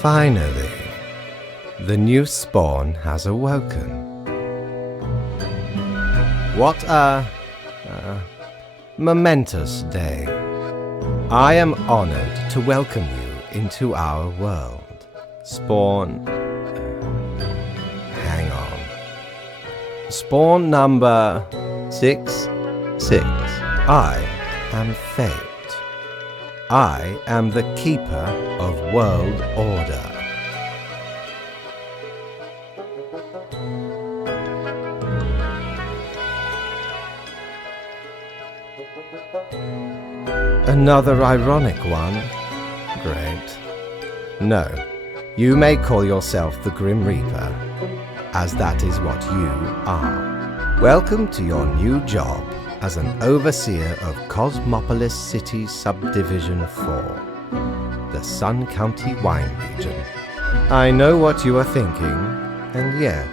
Finally, the new spawn has awoken. What a momentous day. I am honored to welcome you into our world. Spawn... hang on. Spawn number 6. I am Fate. I am the keeper of world order. Another ironic one? Great. No, you may call yourself the Grim Reaper, as that is what you are. Welcome to your new job as an overseer of Cosmopolis City Subdivision 4, the Sun County Wine Region. I know what you are thinking, and yes,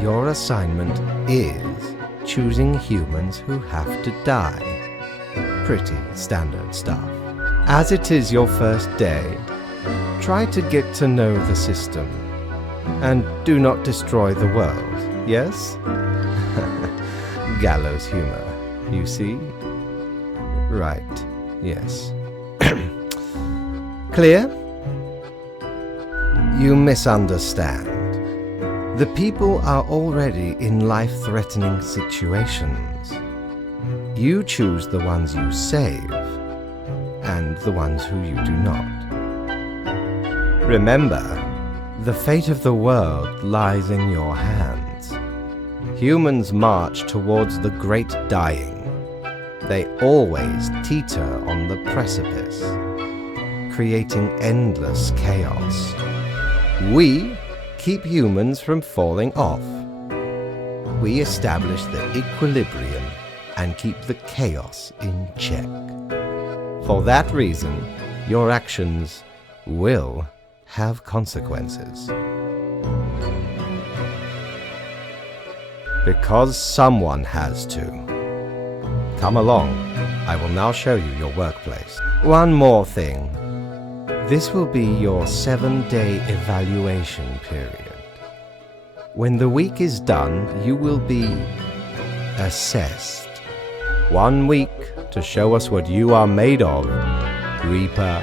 your assignment is choosing humans who have to die. Pretty standard stuff. As it is your first day, try to get to know the system, and do not destroy the world, yes? Gallows humor. You see? Right, yes. Clear? You misunderstand. The people are already in life-threatening situations. You choose the ones you save, and the ones who you do not. Remember, the fate of the world lies in your hands. Humans march towards the great dying. They always teeter on the precipice, creating endless chaos. We keep humans from falling off. We establish the equilibrium and keep the chaos in check. For that reason, your actions will have consequences. Because someone has to. Come along, I will now show you your workplace. One more thing. This will be your 7-day evaluation period. When the week is done, you will be assessed. 1 week to show us what you are made of, Reaper.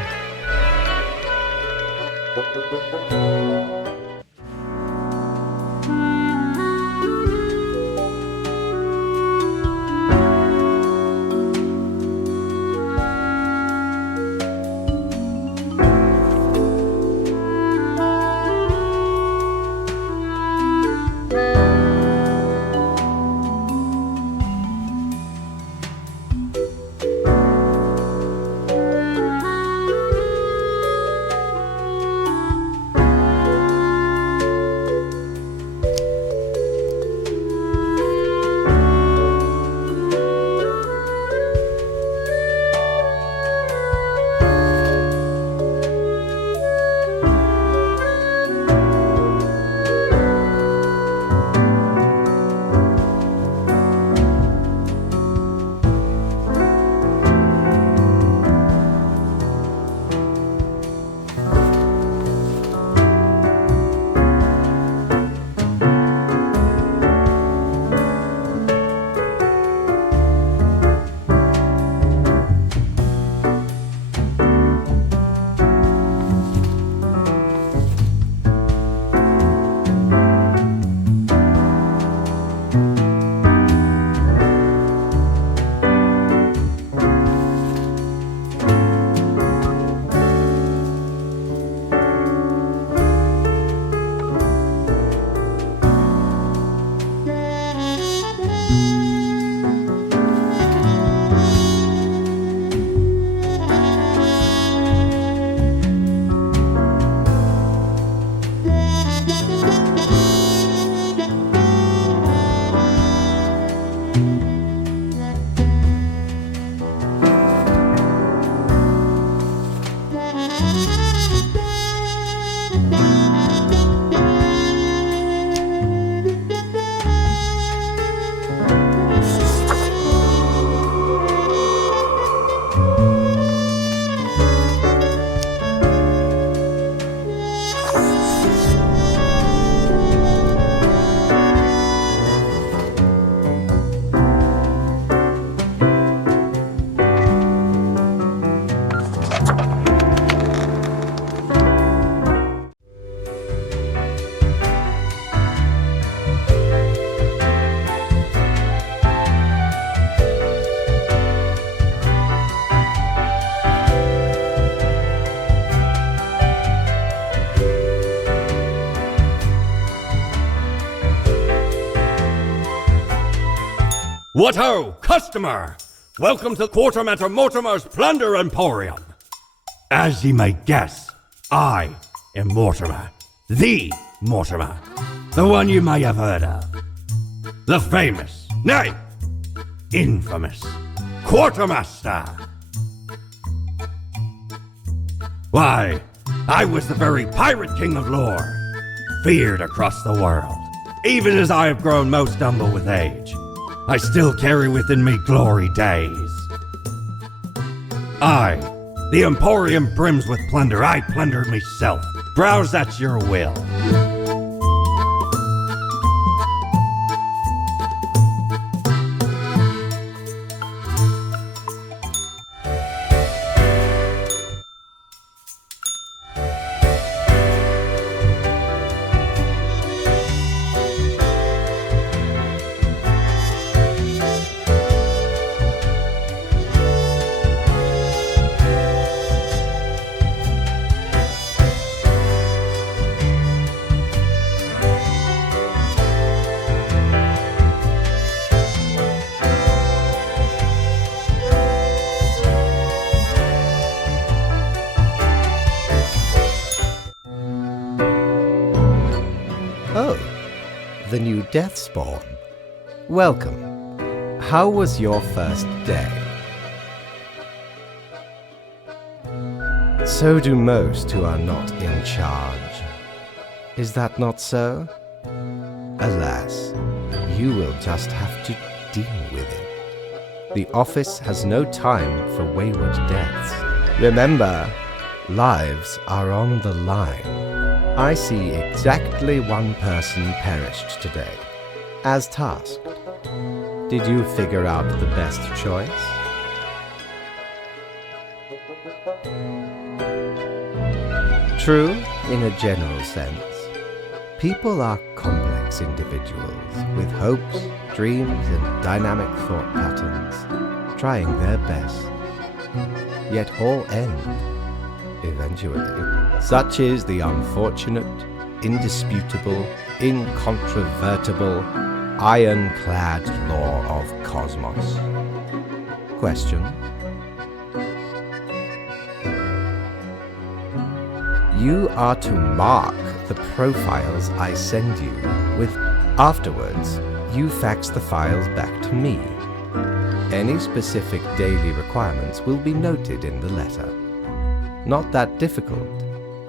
What ho, customer! Welcome to Quartermaster Mortimer's Plunder Emporium. As ye may guess, I am Mortimer. The Mortimer. The one you may have heard of. The famous, nay, infamous Quartermaster. Why, I was the very pirate king of lore, feared across the world. Even as I have grown most humble with age, I still carry within me glory days. I, the Emporium brims with plunder, I plundered myself. Browse at your will. Oh, the new Deathspawn. Welcome. How was your first day? So do most who are not in charge. Is that not so? Alas, you will just have to deal with it. The office has no time for wayward deaths. Remember, lives are on the line. I see exactly one person perished today, as tasked. Did you figure out the best choice? True, in a general sense. People are complex individuals with hopes, dreams, and dynamic thought patterns, trying their best. Yet all end eventually. Such is the unfortunate, indisputable, incontrovertible, ironclad law of cosmos. Question? You are to mark the profiles I send you with. Afterwards, you fax the files back to me. Any specific daily requirements will be noted in the letter. Not that difficult,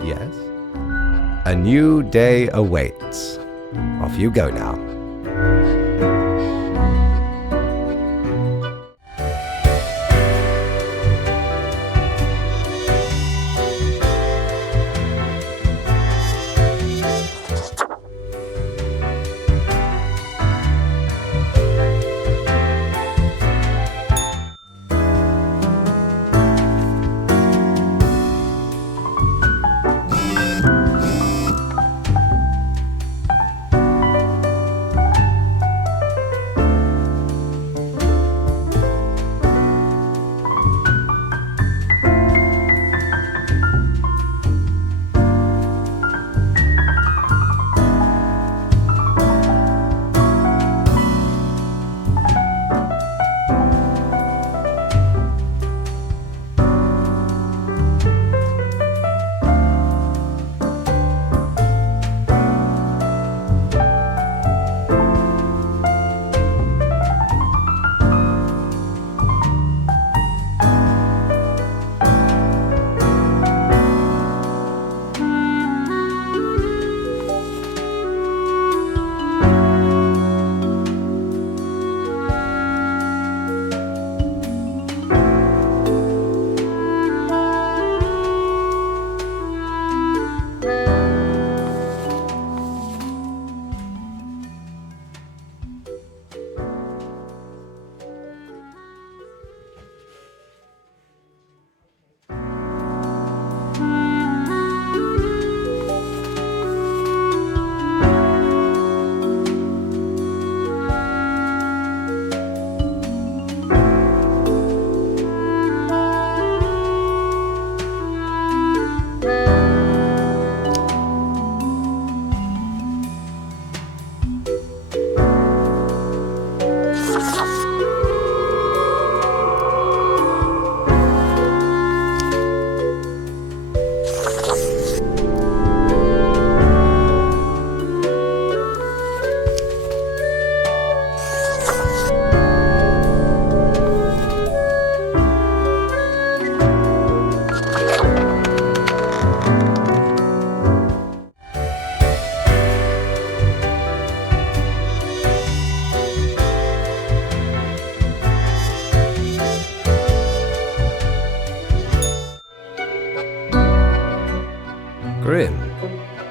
yes? A new day awaits. Off you go now.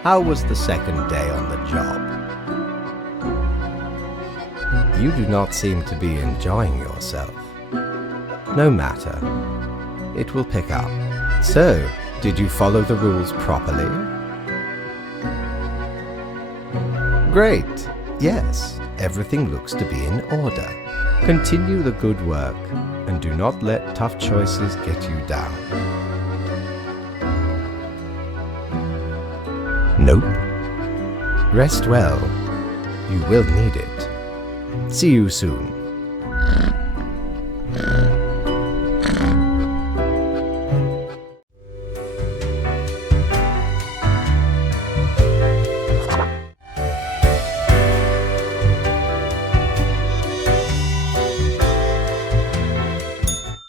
how was the second day on the job? You do not seem to be enjoying yourself. No matter. It will pick up. So, did you follow the rules properly? Great. Yes, everything looks to be in order. Continue the good work, and do not let tough choices get you down. Nope. Rest well. You will need it. See you soon.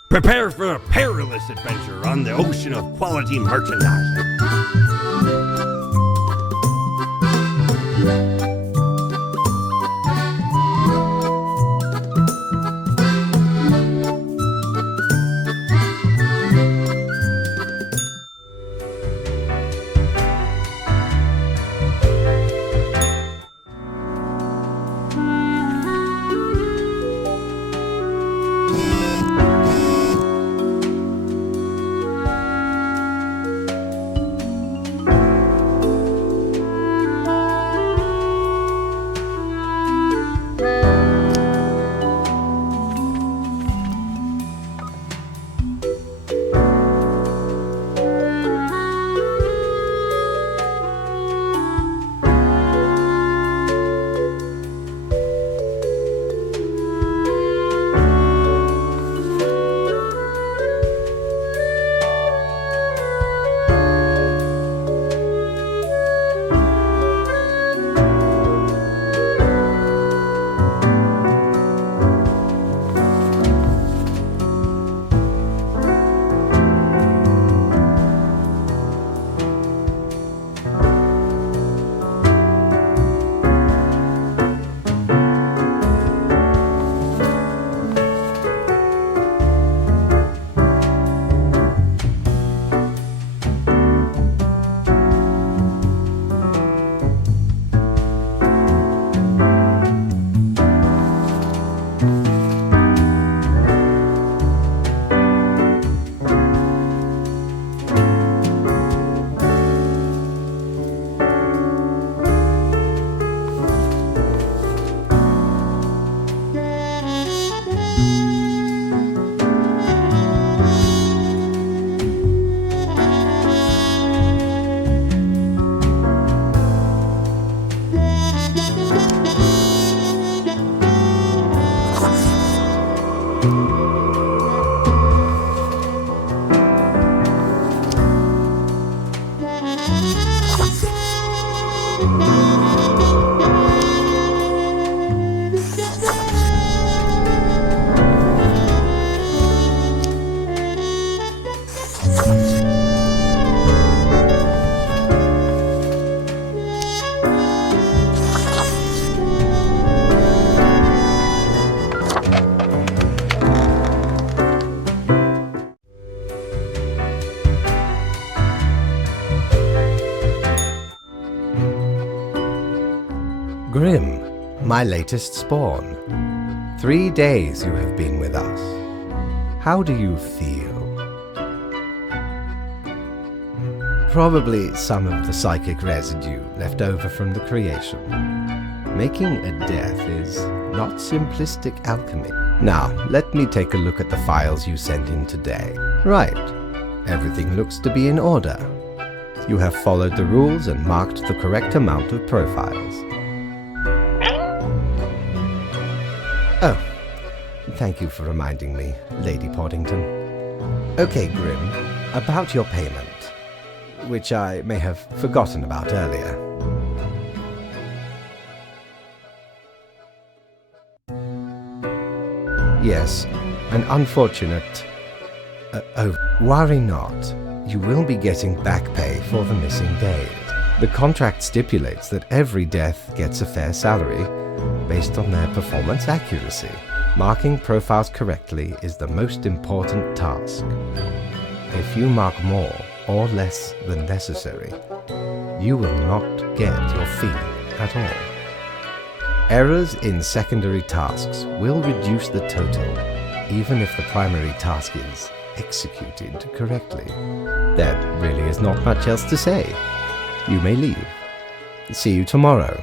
Prepare for a perilous adventure on the ocean of quality merchandising. Grim, my latest spawn. 3 days you have been with us. How do you feel? Probably some of the psychic residue left over from the creation. Making a death is not simplistic alchemy. Now, let me take a look at the files you sent in today. Right. Everything looks to be in order. You have followed the rules and marked the correct amount of profiles. Oh, thank you for reminding me, Lady Poddington. Okay, Grim, about your payment, which I may have forgotten about earlier. Yes, an unfortunate... worry not. You will be getting back pay for the missing days. The contract stipulates that every death gets a fair salary based on their performance accuracy. Marking profiles correctly is the most important task. If you mark more or less than necessary, you will not get your fee at all. Errors in secondary tasks will reduce the total, even if the primary task is executed correctly. There really is not much else to say. You may leave. See you tomorrow.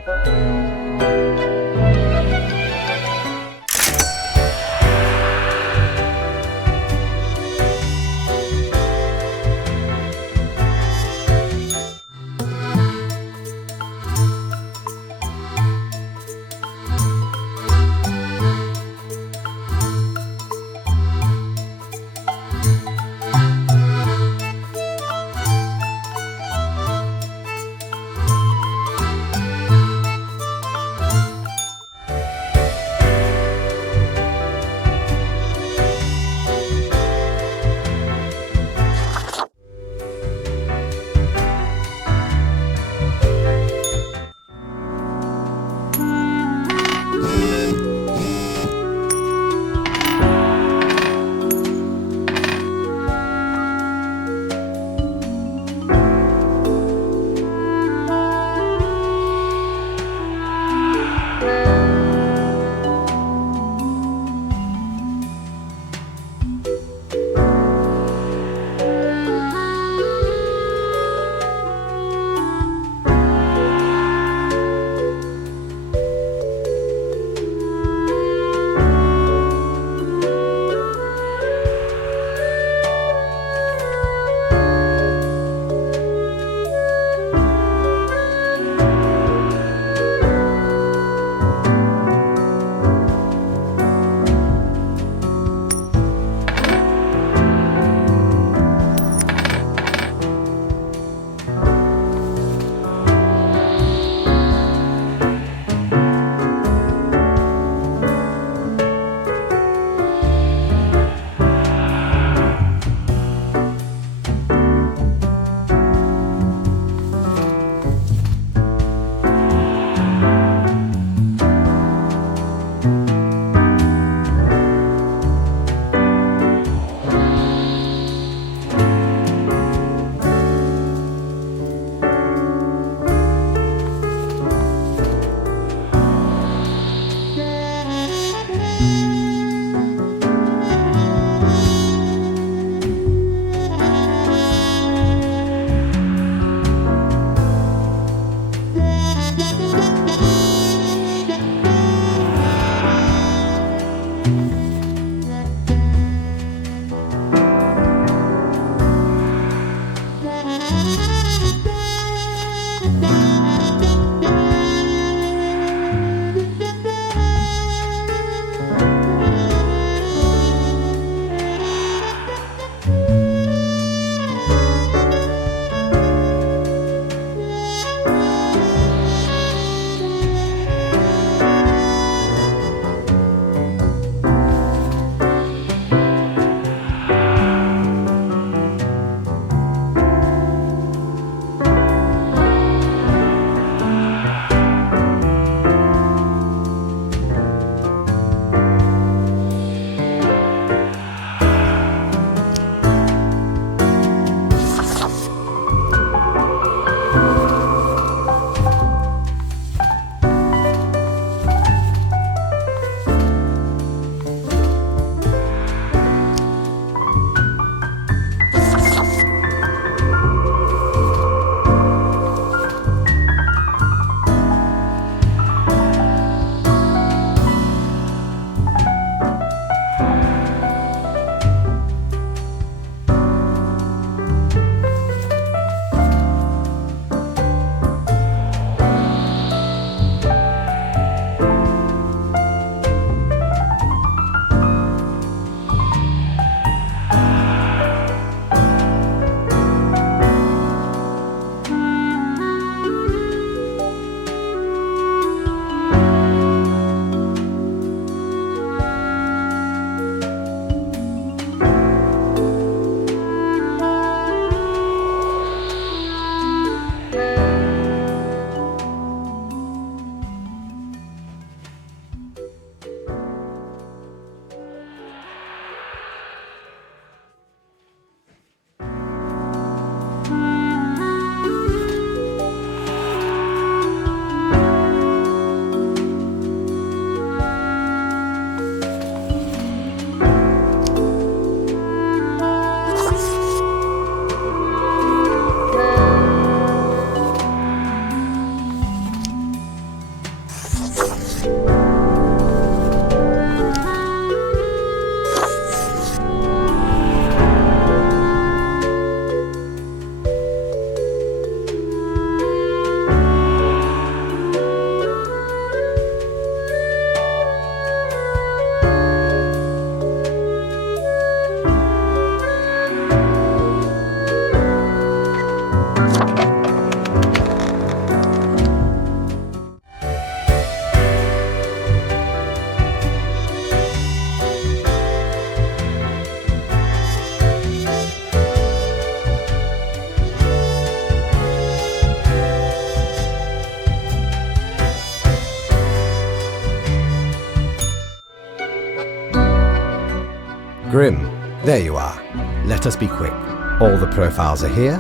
Grim, there you are. Let us be quick. All the profiles are here,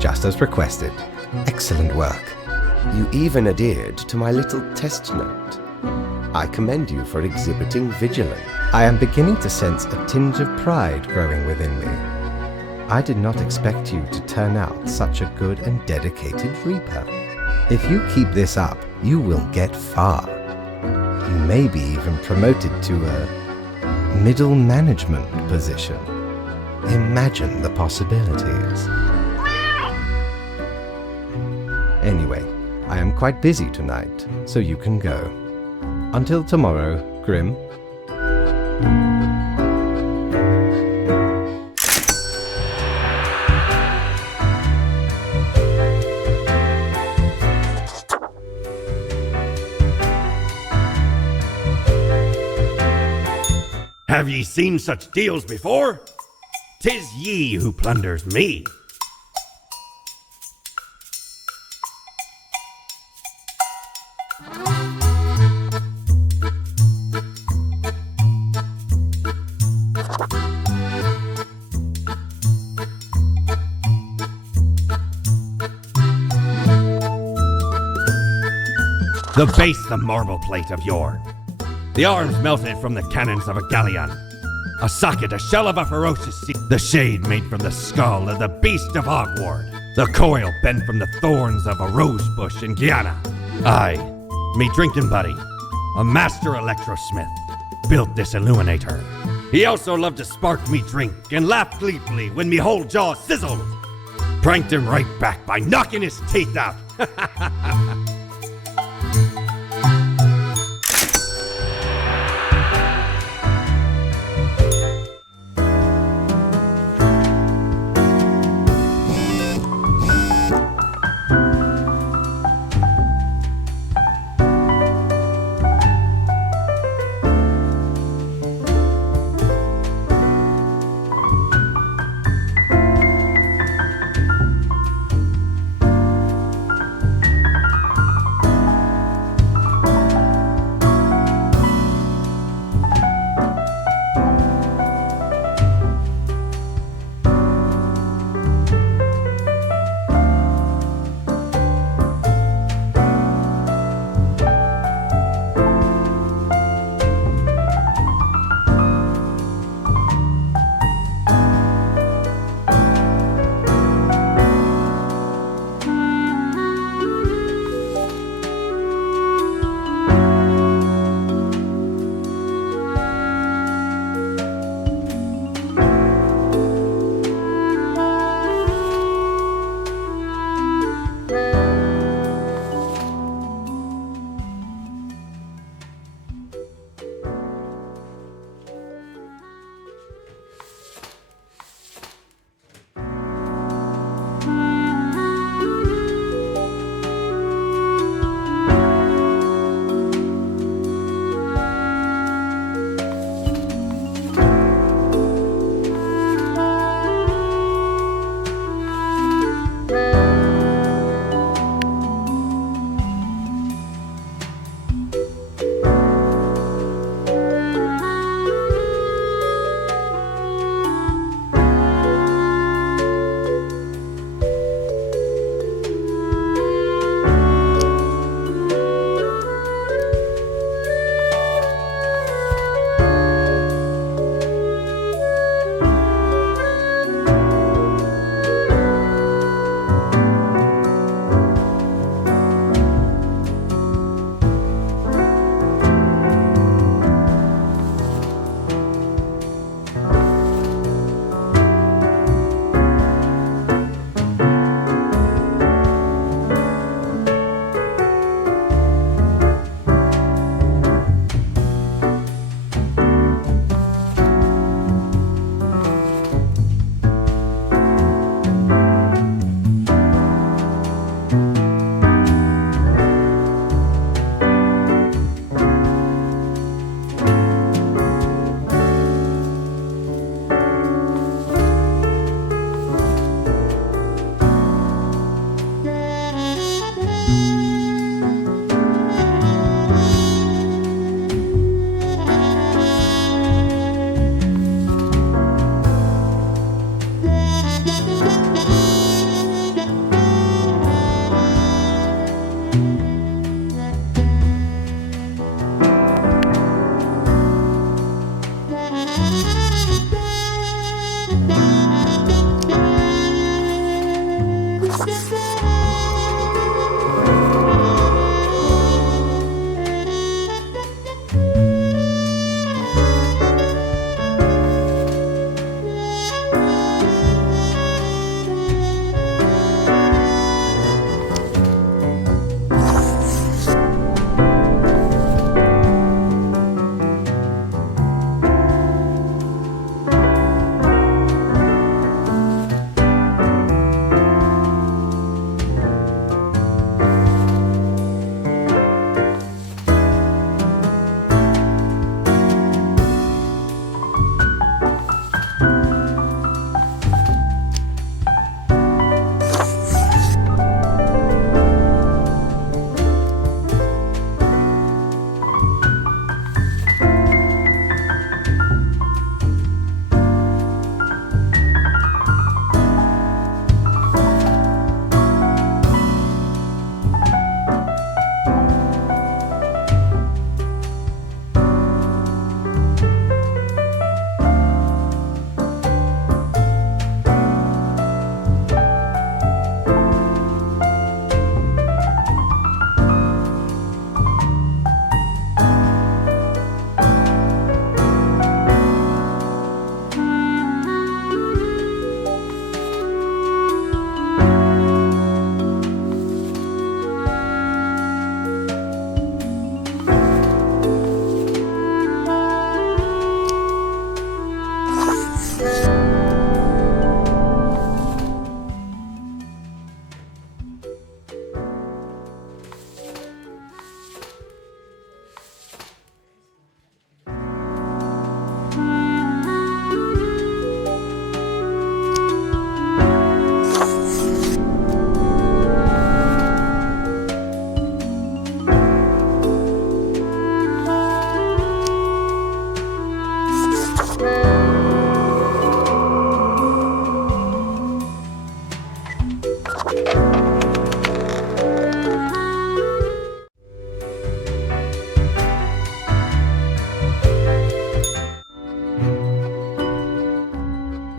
just as requested. Excellent work. You even adhered to my little test note. I commend you for exhibiting vigilance. I am beginning to sense a tinge of pride growing within me. I did not expect you to turn out such a good and dedicated Reaper. If you keep this up, you will get far. You may be even promoted to a middle management position. Imagine the possibilities. Anyway, I am quite busy tonight, so you can go. Until tomorrow, Grim. Have ye seen such deals before? 'Tis ye who plunders me. The base, the marble plate of yore. The arms melted from the cannons of a galleon. A socket, a shell of a ferocious sea. The shade made from the skull of the beast of Hogward. The coil bent from the thorns of a rose bush in Guyana. I, me drinking buddy, a master electrosmith, built this illuminator. He also loved to spark me drink and laugh gleefully when me whole jaw sizzled. Pranked him right back by knocking his teeth out.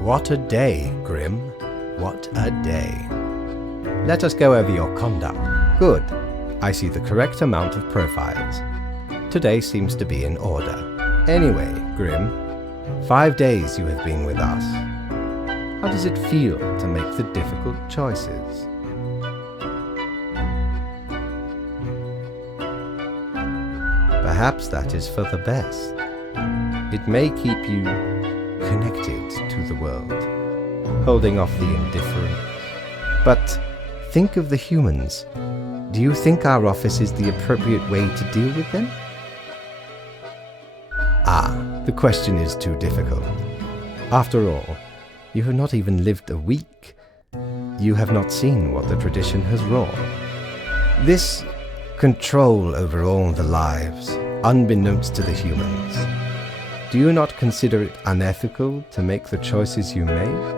What a day, Grim. What a day. Let us go over your conduct. Good. I see the correct amount of profiles. Today seems to be in order. Anyway, Grim, 5 days you have been with us. How does it feel to make the difficult choices? Perhaps that is for the best. It may keep you connected to the world, holding off the indifference. But think of the humans. Do you think our office is the appropriate way to deal with them? The question is too difficult. After all, you have not even lived a week. You have not seen what the tradition has wrought. This control over all the lives, unbeknownst to the humans. Do you not consider it unethical to make the choices you made?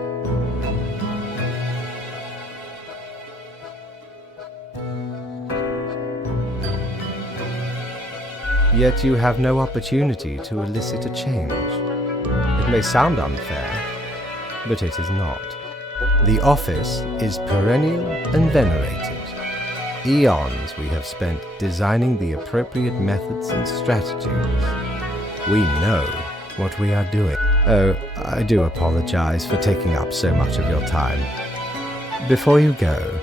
Yet you have no opportunity to elicit a change. It may sound unfair, but it is not. The office is perennial and venerated. Eons we have spent designing the appropriate methods and strategies. We know what we are doing. Oh, I do apologize for taking up so much of your time. Before you go,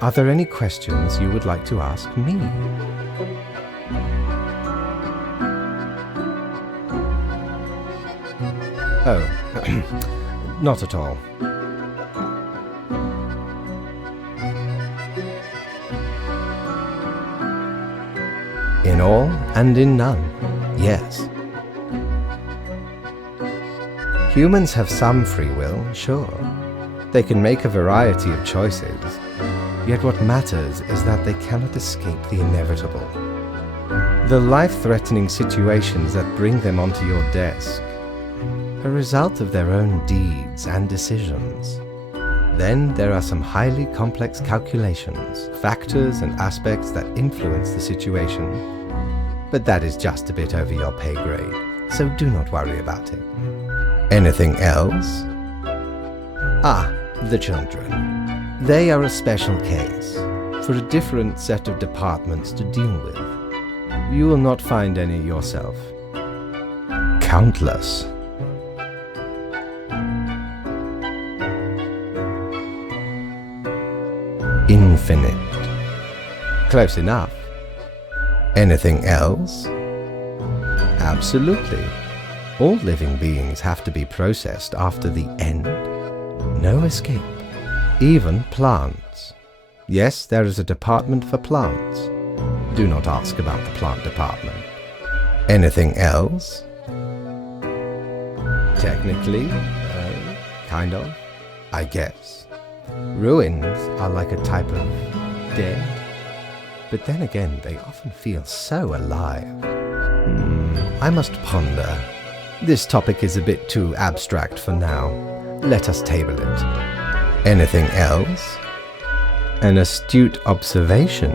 are there any questions you would like to ask me? Oh, not at all. In all and in none, yes. Humans have some free will, sure. They can make a variety of choices. Yet what matters is that they cannot escape the inevitable. The life-threatening situations that bring them onto your desk, a result of their own deeds and decisions. Then there are some highly complex calculations, factors and aspects that influence the situation. But that is just a bit over your pay grade, so do not worry about it. Anything else? Ah, the children. They are a special case, for a different set of departments to deal with. You will not find any yourself. Countless. Infinite. Close enough. Anything else? Absolutely. All living beings have to be processed after the end. No escape. Even plants. Yes, there is a department for plants. Do not ask about the plant department. Anything else? Technically, kind of, I guess. Ruins are like a type of dead. But then again, they often feel so alive. I must ponder. This topic is a bit too abstract for now. Let us table it. Anything else? An astute observation.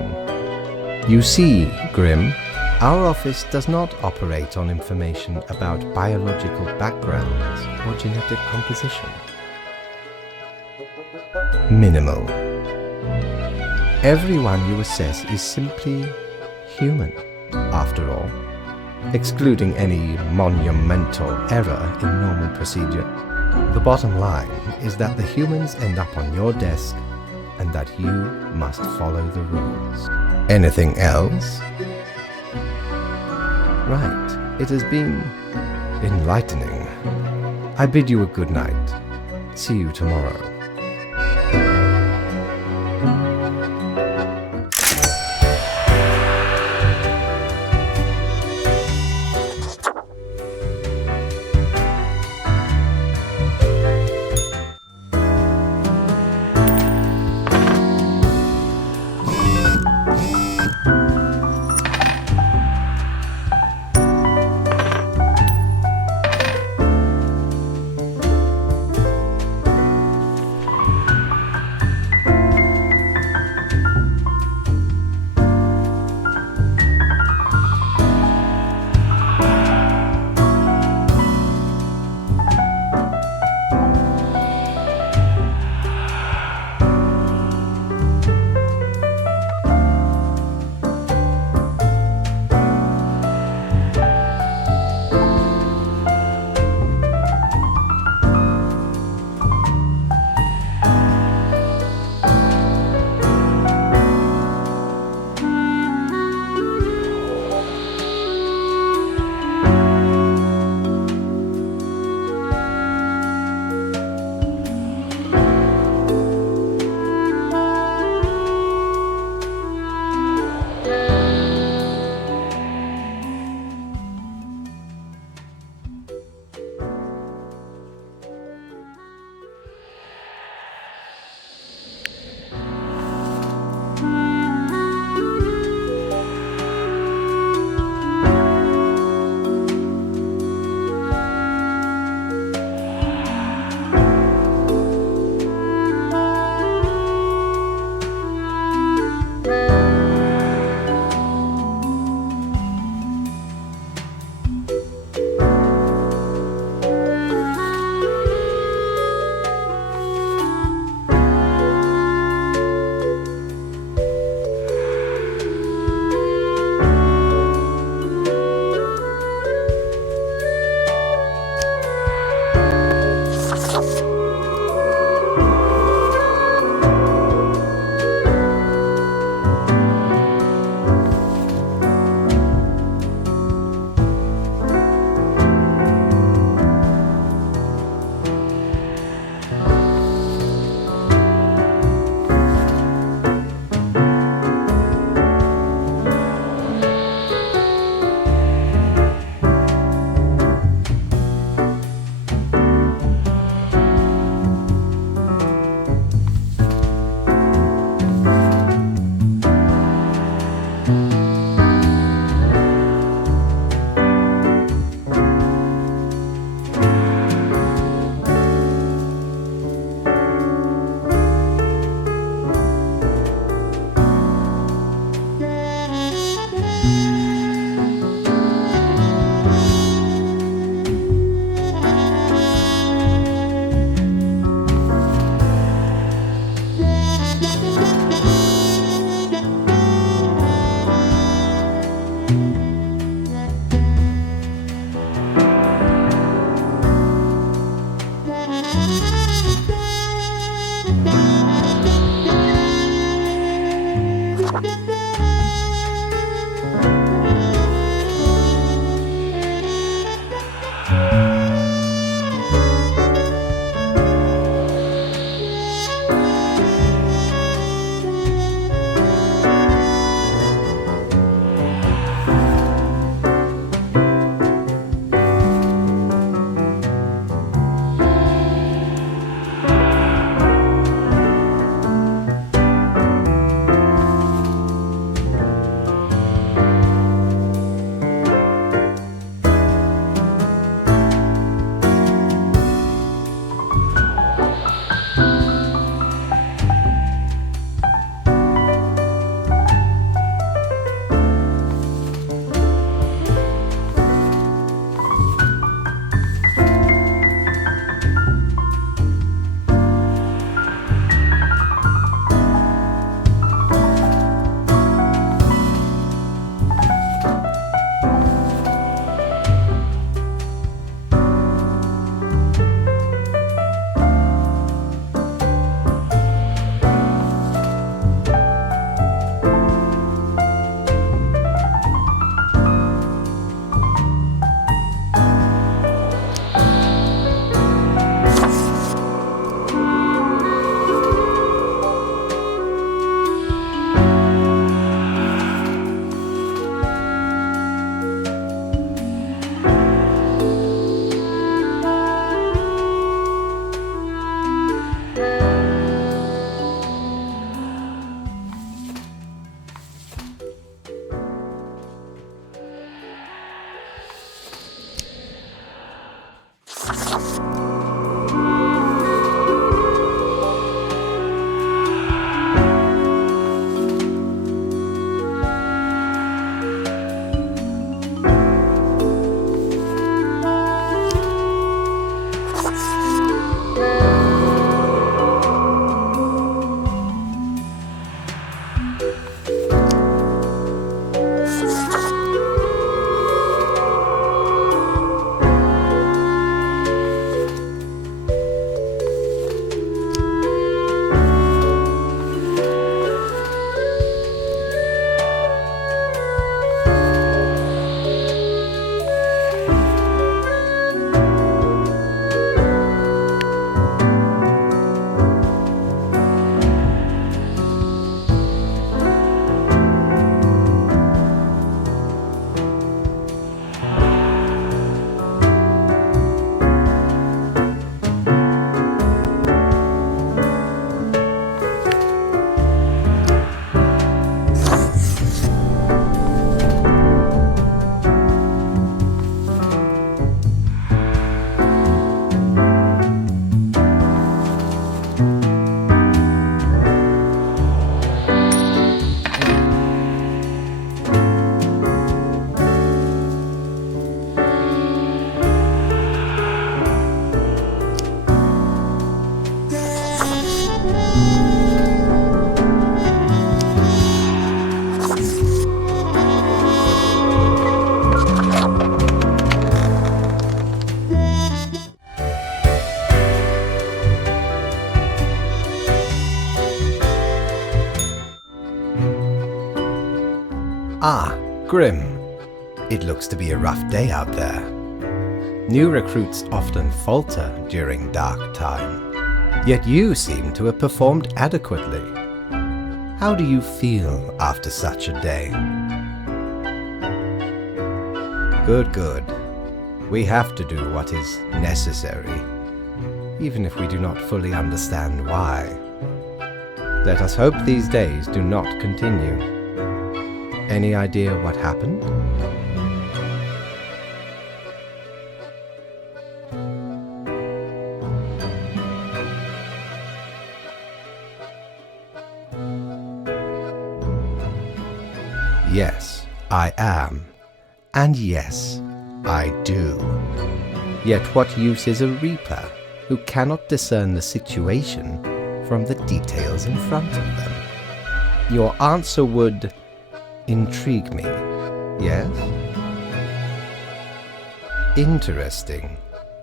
You see, Grimm, our office does not operate on information about biological backgrounds or genetic composition. Minimal. Everyone you assess is simply human, after all, excluding any monumental error in normal procedure. The bottom line is that the humans end up on your desk and that you must follow the rules. Anything else? Right, it has been enlightening. I bid you a good night. See you tomorrow. Ah, Grim. It looks to be a rough day out there. New recruits often falter during dark time, yet you seem to have performed adequately. How do you feel after such a day? Good, good. We have to do what is necessary, even if we do not fully understand why. Let us hope these days do not continue. Any idea what happened? Yes, I am. And yes, I do. Yet what use is a reaper who cannot discern the situation from the details in front of them? Your answer would intrigue me, yes? Interesting.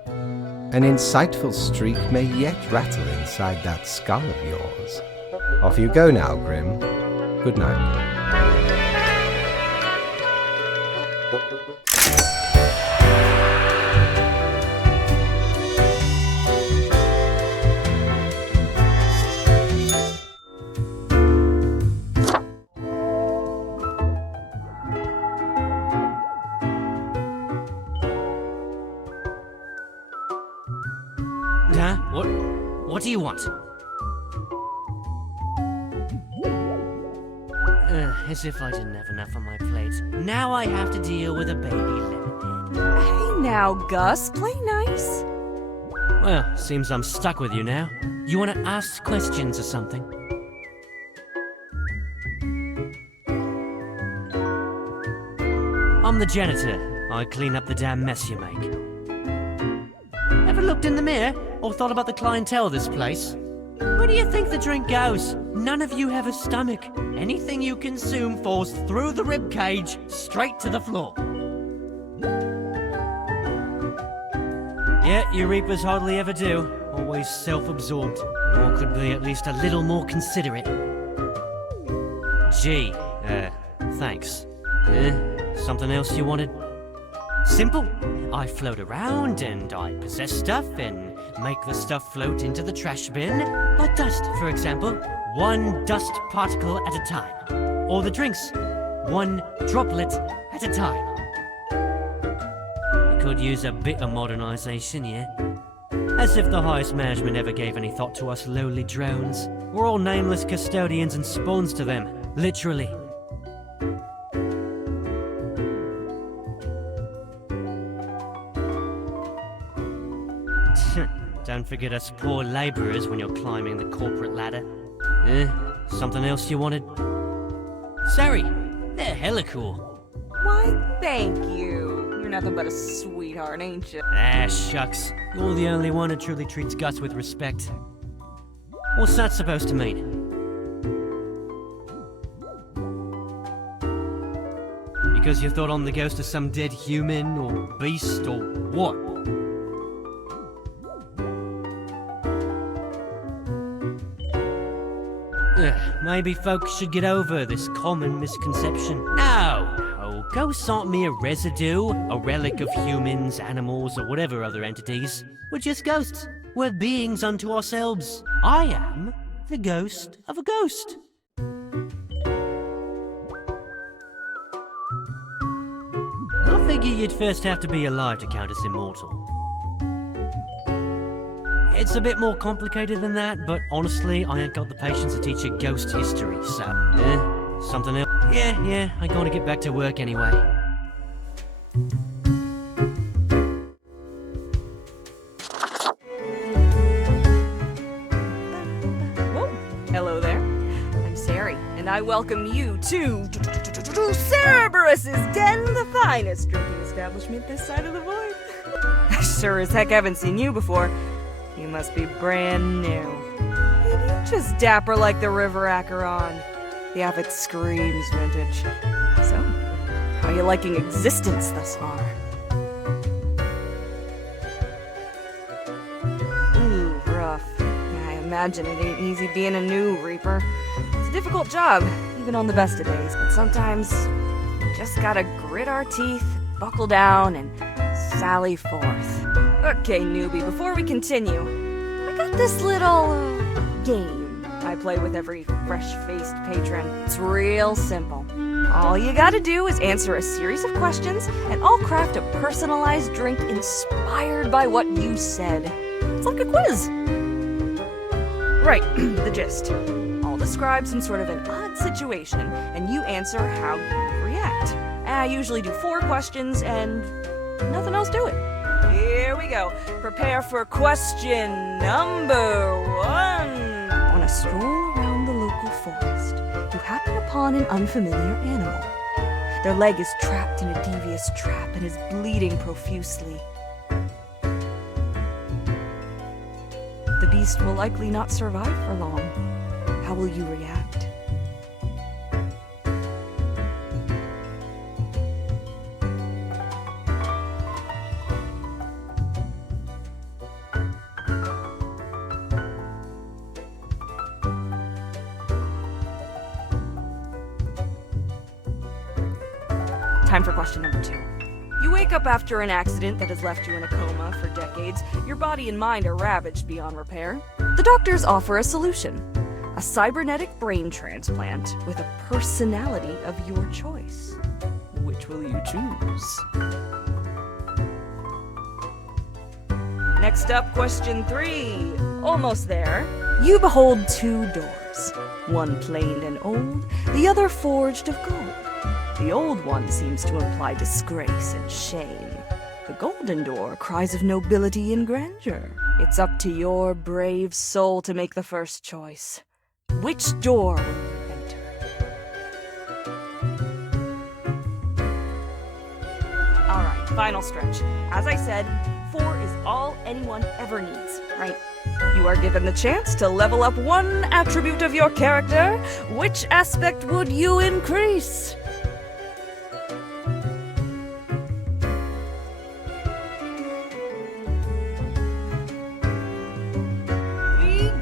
An insightful streak may yet rattle inside that skull of yours. Off you go now, Grim. Good night. Huh? What do you want? As if I didn't have enough on my plate. Now I have to deal with a baby lemonhead. Hey now, Gus, play nice. Well, seems I'm stuck with you now. You want to ask questions or something? I'm the janitor. I clean up the damn mess you make. Ever looked in the mirror or thought about the clientele of this place? Where do you think the drink goes? None of you have a stomach. Anything you consume falls through the rib cage straight to the floor. Yeah, you reapers hardly ever do. Always self-absorbed. Or could be at least a little more considerate. Gee, thanks. Something else you wanted? Simple. I float around and I possess stuff and make the stuff float into the trash bin. Like dust, for example. One dust particle at a time. Or the drinks. One droplet at a time. You could use a bit of modernization, yeah? As if the highest management ever gave any thought to us lowly drones. We're all nameless custodians and spawns to them. Literally. Don't forget us poor laborers when you're climbing the corporate ladder. Something else you wanted? Sorry, they're hella cool. Why, thank you. You're nothing but a sweetheart, ain't you? Ah, shucks. You're the only one who truly treats Gus with respect. What's that supposed to mean? Because you thought I'm the ghost of some dead human or beast or what? Maybe folks should get over this common misconception. No, ghosts aren't mere residue, a relic of humans, animals, or whatever other entities. We're just ghosts. We're beings unto ourselves. I am the ghost of a ghost. I figure you'd first have to be alive to count as immortal. It's a bit more complicated than that, but honestly, I ain't got the patience to teach a ghost history, so... something else? Yeah, I gotta get back to work anyway. Whoa. Hello there. I'm Sari, and I welcome you to Cerberus's Den, the finest drinking establishment this side of the void. I sure as heck haven't seen you before. You must be brand new. And you're just dapper like the River Acheron. The outfit screams vintage. So, how are you liking existence thus far? Ooh, rough. I imagine it ain't easy being a new Reaper. It's a difficult job, even on the best of days, but sometimes Just gotta grit our teeth, buckle down, and sally forth. Okay, newbie, before we continue, I got this little game I play with every fresh-faced patron. It's real simple. All you gotta do is answer a series of questions, and I'll craft a personalized drink inspired by what you said. It's like a quiz. Right, the gist. I'll describe some sort of an odd situation, and you answer how you react. I usually do 4 questions, and nothing else to it. Here we go. Prepare for question number 1. On a stroll around the local forest, you happen upon an unfamiliar animal. Their leg is trapped in a devious trap and is bleeding profusely. The beast will likely not survive for long. How will you react? Time for question number 2. You wake up after an accident that has left you in a coma for decades. Your body and mind are ravaged beyond repair. The doctors offer a solution: a cybernetic brain transplant with a personality of your choice. Which will you choose? Next up, question 3. Almost there. You behold 2 doors, one planed and old, the other forged of gold. The old one seems to imply disgrace and shame. The golden door cries of nobility and grandeur. It's up to your brave soul to make the first choice. Which door will you enter? Alright, final stretch. As I said, 4 is all anyone ever needs, right? You are given the chance to level up one attribute of your character. Which aspect would you increase?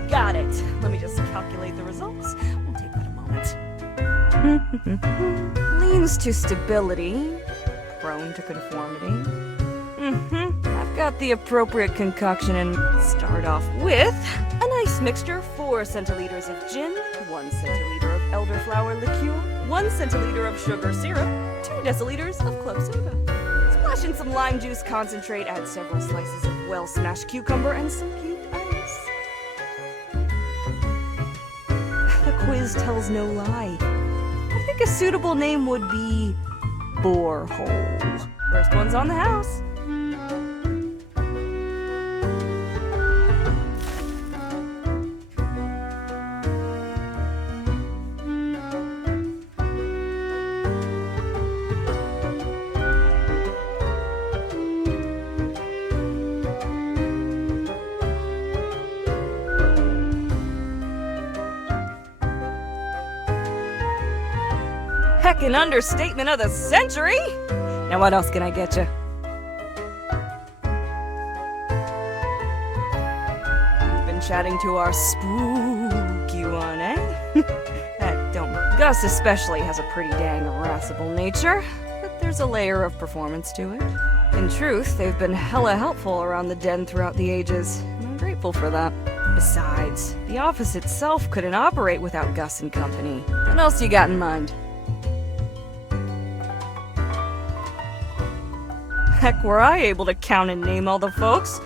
Got it. Let me just calculate the results. We'll take but a moment. Leans to stability. Prone to conformity. I've got the appropriate concoction and start off with a nice mixture. 4 centiliters of gin, 1 centiliter of elderflower liqueur, 1 centiliter of sugar syrup, 2 deciliters of club soda. Splash in some lime juice concentrate, add several slices of well-smashed cucumber and some cubed ice. The quiz tells no lie. I think a suitable name would be Borehole. First one's on the house. Heckin' understatement of the century! Now what else can I get you? You've been chatting to our spooky one, eh? Don't. Gus especially has a pretty dang irascible nature, but there's a layer of performance to it. In truth, they've been hella helpful around the den throughout the ages, and I'm grateful for that. Besides, the office itself couldn't operate without Gus and company. What else you got in mind? Heck, were I able to count and name all the folks?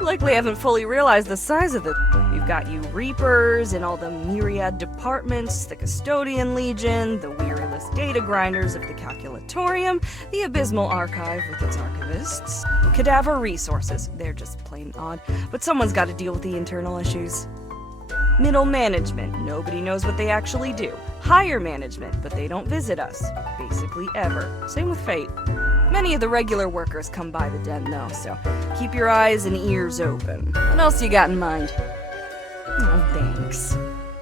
You likely haven't fully realized the size of it. We've got you Reapers in all the myriad departments, the Custodian Legion, the weariless data grinders of the Calculatorium, the Abysmal Archive with its archivists, Cadaver Resources, they're just plain odd, but someone's got to deal with the internal issues. Middle management, nobody knows what they actually do. Higher management, but they don't visit us, basically ever. Same with Fate. Many of the regular workers come by the den, though, so keep your eyes and ears open. What else you got in mind? Oh, thanks.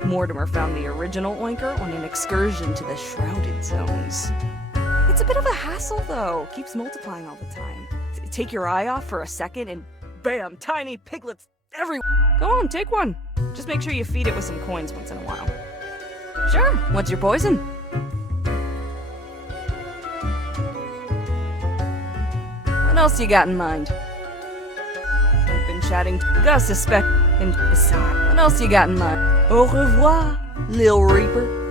Mortimer found the original Oinker on an excursion to the Shrouded Zones. It's a bit of a hassle, though. Keeps multiplying all the time. Take your eye off for a second and bam, tiny piglets everywhere. Go on, take one. Just make sure you feed it with some coins once in a while. Sure, what's your poison? else you got in mind? I've been chatting to Gus, and besides, what else you got in mind? Au revoir, Lil Reaper.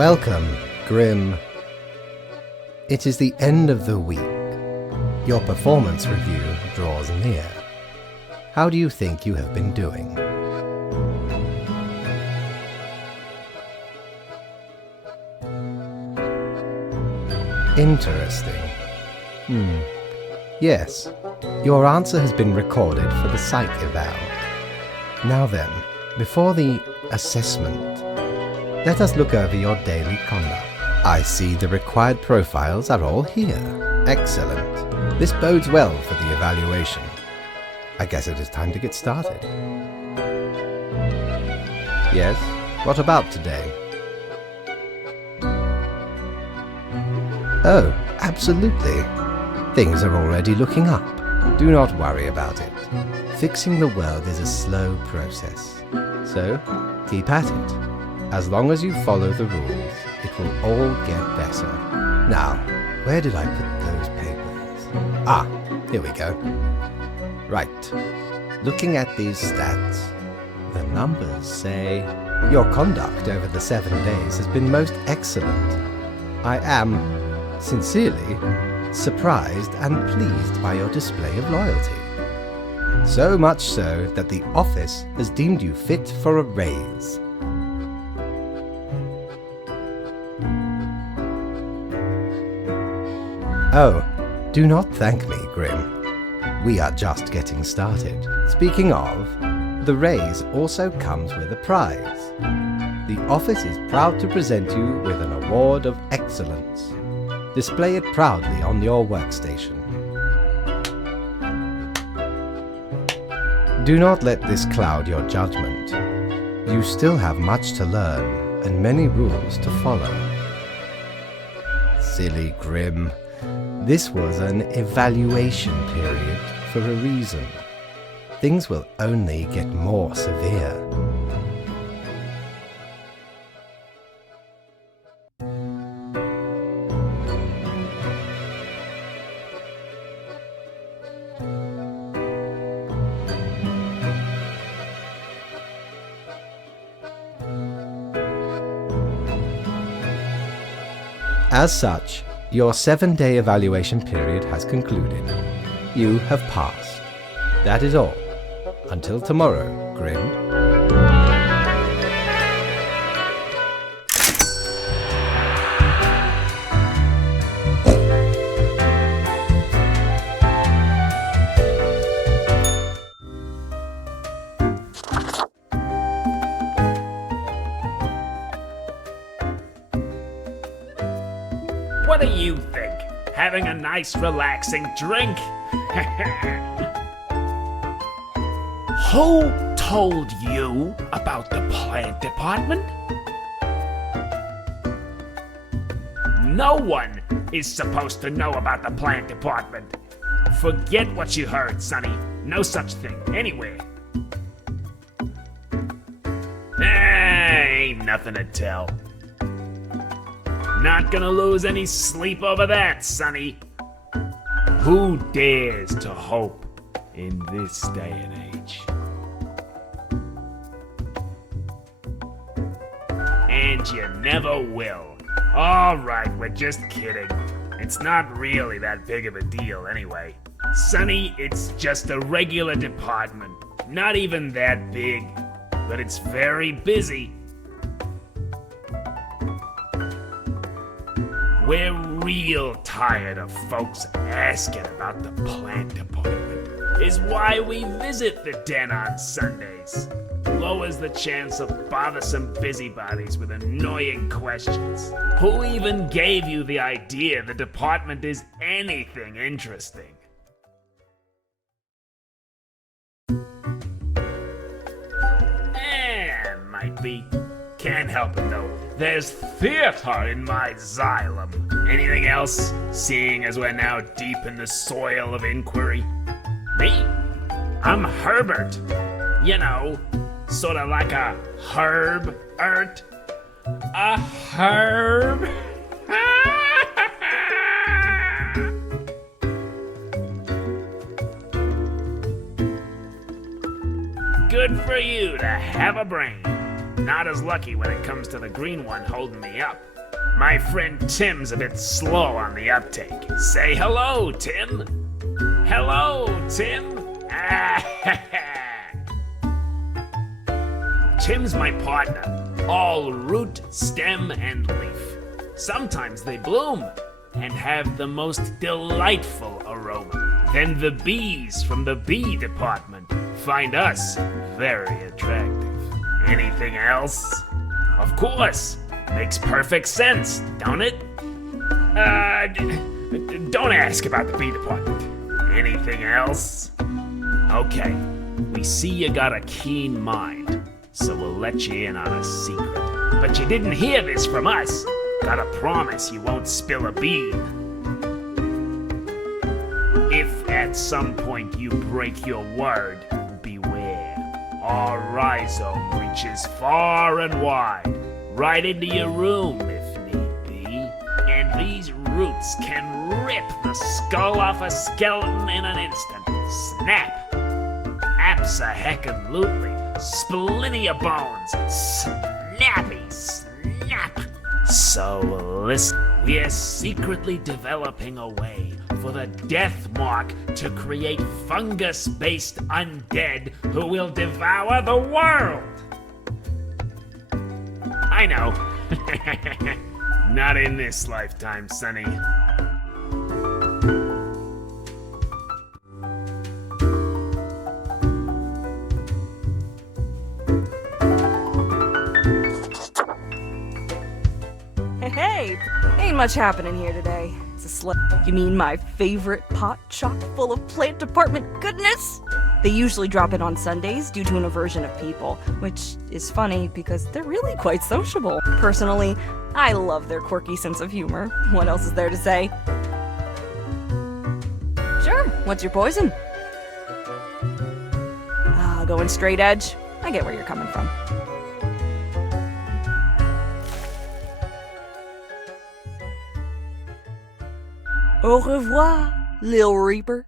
Welcome, Grim. It is the end of the week. Your performance review draws near. How do you think you have been doing? Interesting. Yes, your answer has been recorded for the psych eval. Now then, before the assessment, let us look over your daily conduct. I see the required profiles are all here. Excellent. This bodes well for the evaluation. I guess it is time to get started. Yes, what about today? Oh, absolutely. Things are already looking up. Do not worry about it. Fixing the world is a slow process. So, keep at it. As long as you follow the rules, it will all get better. Now, where did I put those papers? Ah, here we go. Right. Looking at these stats, the numbers say your conduct over the 7 days has been most excellent. I am, sincerely, surprised and pleased by your display of loyalty. So much so that the office has deemed you fit for a raise. Oh, do not thank me, Grim. We are just getting started. Speaking of, the raise also comes with a prize. The office is proud to present you with an award of excellence. Display it proudly on your workstation. Do not let this cloud your judgment. You still have much to learn and many rules to follow. Silly Grim. This was an evaluation period for a reason. Things will only get more severe. As such, your 7-day evaluation period has concluded. You have passed. That is all. Until tomorrow, Grim. What do you think? Having a nice relaxing drink? Who told you about the plant department? No one is supposed to know about the plant department. Forget what you heard, Sonny. No such thing anywhere. Ain't nothing to tell. Not gonna lose any sleep over that, Sonny. Who dares to hope in this day and age? And you never will. Alright, we're just kidding. It's not really that big of a deal anyway. Sonny, it's just a regular department. Not even that big, but it's very busy. We're real tired of folks asking about the plant department. Is why we visit the den on Sundays. Lowers the chance of bothersome busybodies with annoying questions. Who even gave you the idea the department is anything interesting? Might be. Can't help it though. There's theater in my xylem. Anything else, seeing as we're now deep in the soil of inquiry? Me? I'm Herbert. You know, sort of like a herb-ert. A herb? Good for you to have a brain. Not as lucky when it comes to the green one holding me up. My friend Tim's a bit slow on the uptake. Say hello, Tim. Hello, Tim. Tim's my partner. All root, stem, and leaf. Sometimes they bloom. and have the most delightful aroma. Then the bees from the bee department find us very attractive. Anything else? Of course. Makes perfect sense, don't it? Don't ask about the bee department. Anything else? Okay, we see you got a keen mind, so we'll let you in on a secret. But you didn't hear this from us. Gotta promise you won't spill a bean. If at some point you break your word, beware. Our rhizome reaches far and wide, right into your room if need be. And these roots can rip the skull off a skeleton in an instant. Snap! Abso-heckin-lutely. Splinty your bones. Snappy snap! So listen, we are secretly developing a way for the Death Mark to create fungus-based undead who will devour the world! I know. Not in this lifetime, Sonny. Hey, ain't much happening here today. It's a You mean my favorite pot chock full of plant department goodness? They usually drop in on Sundays due to an aversion of people, which is funny because they're really quite sociable. Personally, I love their quirky sense of humor. What else is there to say? Sure, what's your poison? Going straight edge? I get where you're coming from. Au revoir, Lil Reaper.